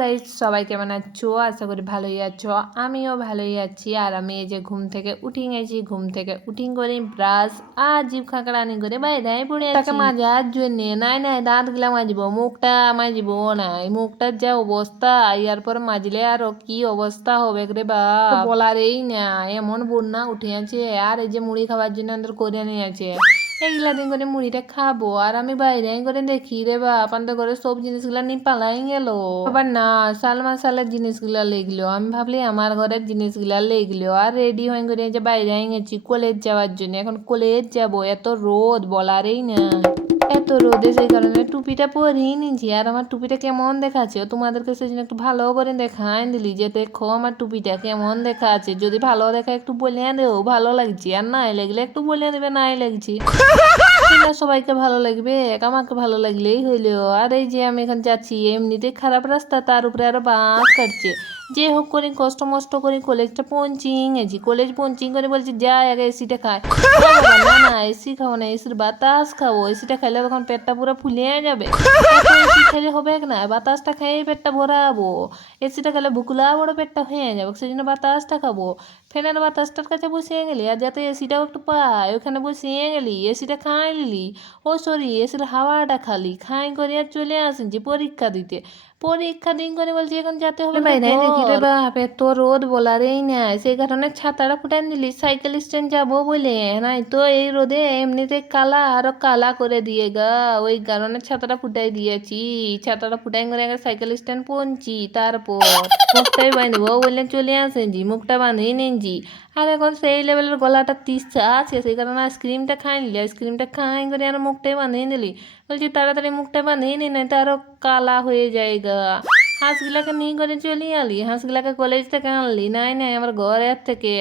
Guys সবাই কেমন আছো? আশা করি ভালোই আছো। আমিও ভালোই আছি। আর আমি এই যে ঘুম থেকে উঠে গেছি। ঘুম থেকে উঠিং করে ব্রাশ আর জিভ খাঁকড়ানি করে বাইরে পড়ে আছি মাজার জন্য। নাই নাই দাঁতগুলা মাজবো, মুখটা মাজবো নাই। মুখটার যা অবস্থা, ইয়ার পর মাজলে আরো কি অবস্থা হবে রে বা বলারেই না। এমন বন্যা উঠে আছে। আর এই যে মুড়ি খাবার জন্য আমাদের করে নিয়ে আছে। এইগুলা দিন করে মুড়িটা খাবো আর আমি বাইরে করে দেখি রে বাপ আমাদের ঘরে সব জিনিসগুলা নিয়ে পালাই গেল। আবার না সাল মাসালের জিনিসগুলা লেগলো। আমি ভাবলি আমার ঘরের জিনিসগুলা লেগলো আর রেডি হয়ে করে যে বাইরে গেছি কলেজ যাওয়ার জন্য। এখন কলেজ যাব, এত রোদ বলারেই না। এত রোদে সেই কারণে টুপিটা পরেই নিয়েছি। আর আমার টুপিটা কেমন দেখাচ্ছে তোমাদেরকে সেই জন্য একটু ভালো করে দেখাই দিলি যে দেখো আমার টুপিটা কেমন দেখাচ্ছে। যদি ভালো দেখা একটু বলে দেও ভালো লাগছে, আর নাই লাগলে একটু বলে দেবে নাই লাগছে। সবাইকে ভালো লাগবে, আমাকে ভালো লাগলেই হইলো। আর এই যে আমি এখন যাচ্ছি এমনিতে খারাপ রাস্তা, তার উপরে আরো বাস কাটছে। যে হোক করে কষ্ট মষ্ট করে কলেজটা পৌঁছিং গেছি। কলেজ পৌঁছিং করে বলছি যাই আগে এসিটা খাই। না না এসি খাবো না, এসির বাতাস খাবো। এসিটা খাইলে তখন পেটটা পুরো ফুলে যাবে। এসি খেলে হবে না, বাতাসটা খেয়ে পেটটা ভরাবো। এসিটা খেলে ভুকুলা বড় পেটটা হয়ে যাবে, সেই জন্য বাতাসটা খাবো। ফ্যানের বাতাসটার কাছে বসিয়ে গেলি আর যাতে এসিটাও একটু পায় ওখানে বসিয়ে গেলি, এসিটা খাই নিলি। ও সরি এসির হাওয়াটা খালি খাই করে আর চলে আসেন যে পরীক্ষা দিতে। পরীক্ষা দিন করে বলছি এখন যেতে হবে বাইরে দেখি রে বাপ এত রোদ বলারেই নাই। সেই কারণে ছাতাটা ফুটান দিলি সাইকেল স্ট্যান্ড যাবো বলে। নাই তো এই রোদে এমনিতে কালা আরো কালা করে দিয়ে গা, ওই কারণে ছাতাটা ফুটাই দিয়েছি। ছাতাটা ফুটাই করে আগে সাইকেল স্ট্যান্ড পৌঁছি, তারপর মুখটাই বাঁধবো বললে চলে আসেনজি, মুখটা বাঁধিয়ে নিনজি। আর এখন সেই লেভেলের গলাটা তিসা আছে, সেই কারণে আইসক্রিমটা খাই নিলি। আইসক্রিমটা খাই করে আর মুখটাই বাঁধিয়ে নিলি। বলছি তাড়াতাড়ি মুখটা বাঁধিয়ে নি, নাই তো আরো কালা হয়ে যায় গা। হাঁসগুলাকে নিয়ে করে চলে আলি, হাঁসগুলাকে কলেজ থেকে আনলি নাই নাই আমার ঘরের থেকে।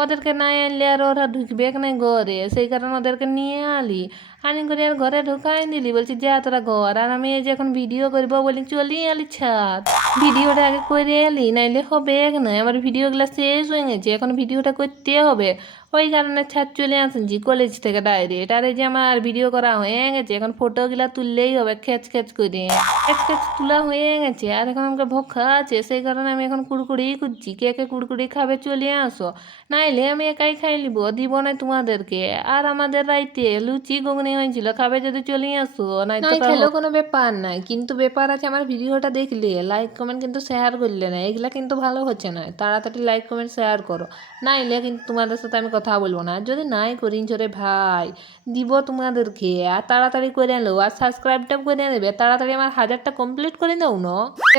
ওদেরকে নাই আনলে আর ওরা ঢুকবে নাই ঘরে, সেই কারণে ওদেরকে নিয়ে আলি। আনি করে আর ঘরে ঢুকাই দিলি। বলছি যা তোরা ঘর। আর আমি এই যে এখন ভিডিও করবো বলি চলি আলি ছাদ। ভিডিওটা আগে করে এলি নাইলে হবে না, আমার ভিডিওগুলো শেষ হয়ে গেছে, এখন ভিডিওটা করতে হবে। ওই কারণে ছাদ চলে আসেনছি কলেজ থেকে ডাইরেক্ট। আর এই যে আমার ভিডিও করা হয়ে গেছে, এখন ফটোগুলা তুললেই হবে খেচ খেচ করে। খেচ খেচ তোলা হয়ে গেছে আর এখন আমাকে ভোক্ষা আছে, সেই কারণে আমি এখন কুড়কুড়ি করছি। কে কে কুড়কুড়ি খাবে চলে আসো, নাইলে আমি একাই খাই নিব, দিব না তোমাদেরকে। আর আমাদের রাইতে লুচি ঘুগনি হয়েছিল, খাবে যদি চলে আসো। নাই তো খেলেও কোনো ব্যাপার নাই, কিন্তু ব্যাপার আছে আমার ভিডিওটা দেখলে লাইক কমেন্ট কিন্তু শেয়ার করলে না, এগুলা কিন্তু ভালো হচ্ছে না। তাড়াতাড়ি লাইক কমেন্ট শেয়ার করো, নাইলে কিন্তু তোমাদের সাথে আমি কথা বলবো না। যদি নাই করি রে ভাই দিব তোমাদেরকে। আর তাড়াতাড়ি করে আনলো আর সাবস্ক্রাইবটা করে নেবে তাড়াতাড়ি, আমার 1000টা কমপ্লিট করে দেও না,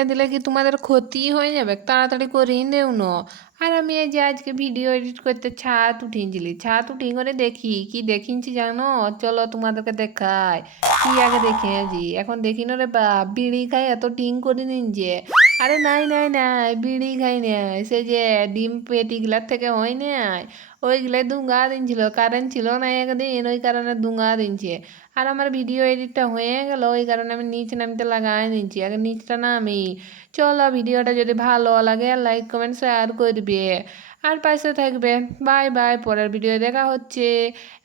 দিলে কি তোমাদের ক্ষতি হয়ে যাবে, তাড়াতাড়ি করেই দেও না। আর আমি এই যে আজকে ভিডিও এডিট করতে ছাদ উঠিয়েছিলি, ছাদ উঠিয়ে করে দেখি কি দেখিনছি জানো, চলো তোমাদেরকে দেখাই। কি আগে দেখেছি এখন দেখি না রে বাপ, বিড়ি খাই এত টিং করে নিন যে। আরে নাই নাই নাই বিড়ি খাই নাই, সে যে ডিম পেটিগুলার থেকে হয় নাই ওইগুলাই দুঙ্গা দিনছিল, কারেন্ট ছিল না একদিন, ওই কারণে দুঙ্গা দিনছে। আর আমার ভিডিও এডিটটা হয়ে গেল, ওই কারণে আমি নিচে নামতে লাগাই দিচ্ছি, আগে নিচটা নামি। চলো ভিডিওটা যদি ভালো লাগে লাইক কমেন্ট শেয়ার করবে আর পাশে থাকবে। বাই বাই, পরের ভিডিও দেখা হচ্ছে।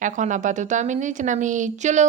এখন আপাতত আমি নিচে নামি, চলো।